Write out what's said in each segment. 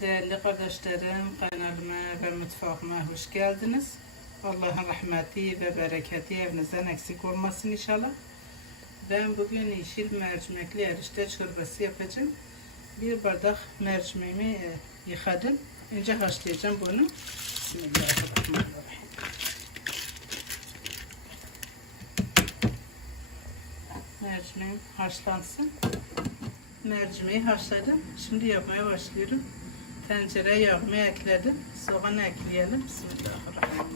Değerli kardeşlerim, kanalıma ve mutfağıma hoş geldiniz. Allah'ın rahmeti ve bereketi evinizden eksik olmasın inşallah. Ben bugün yeşil mercimekli erişte çorbası yapacağım. Bir bardak mercimeğimi e, yıkadım. Önce haşlayacağım bunu. Bismillahirrahmanirrahim. Mercimeğim haşlansın. Mercimeği haşladım. Şimdi yapmaya başlıyorum. Tencereye yağımı ekledim. Soğan ekleyelim. Bismillahirrahmanirrahim.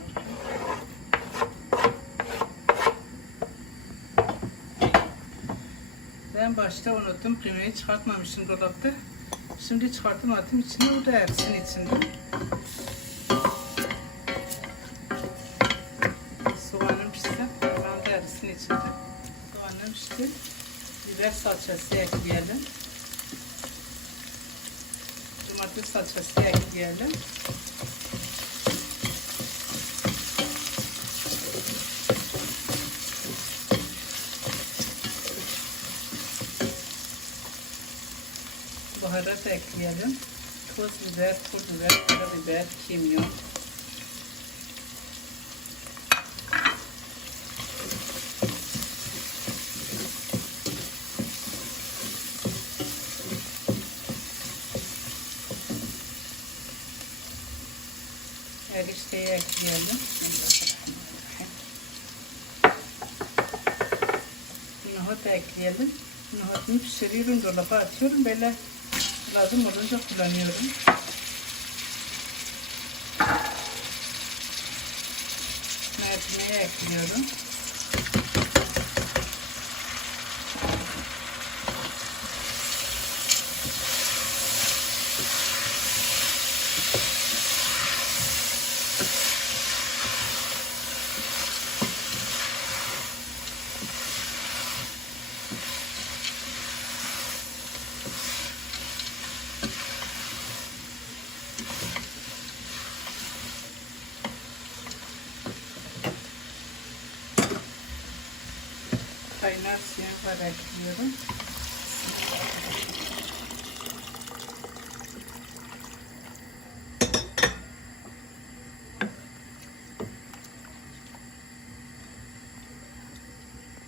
Ben başta unuttum. Kıymayı çıkartmamışım dolapta. Şimdi çıkarttım attım içine. O da erisin içinde. Soğanım pişsin. Ben de erisin içinde. Soğanım pişti. Biber salçası ekleyelim. Domates salçası ekleyelim. Baharat ekleyelim. Toz biber, pul biber, karabiber, kimyon. Erişteyi ekleyelim. Nohut ekleyelim. Nohutumu pişiriyorum, dolaba atıyorum. Böyle lazım olunca kullanıyorum. Mercimeği ekliyorum. Kaynar suyun var ekliyorum.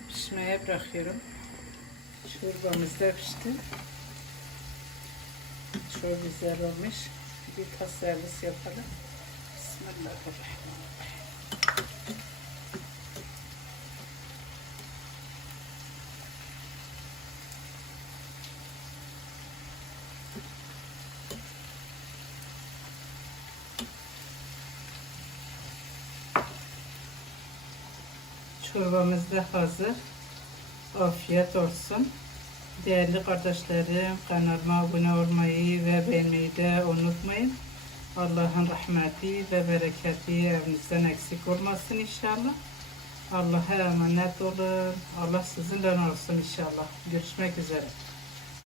Pişmeye bırakıyorum. Çorbamız da pişti. Çok güzel olmuş. Bir tas servis yapalım. Bismillahirrahmanirrahim. Çorbamız da hazır. Afiyet olsun. Değerli kardeşlerim, kanalıma abone olmayı ve beğenmeyi de unutmayın. Allah'ın rahmeti ve bereketi evinizden eksik olmasın inşallah. Allah'a emanet olun. Allah sizinle olsun inşallah. Görüşmek üzere.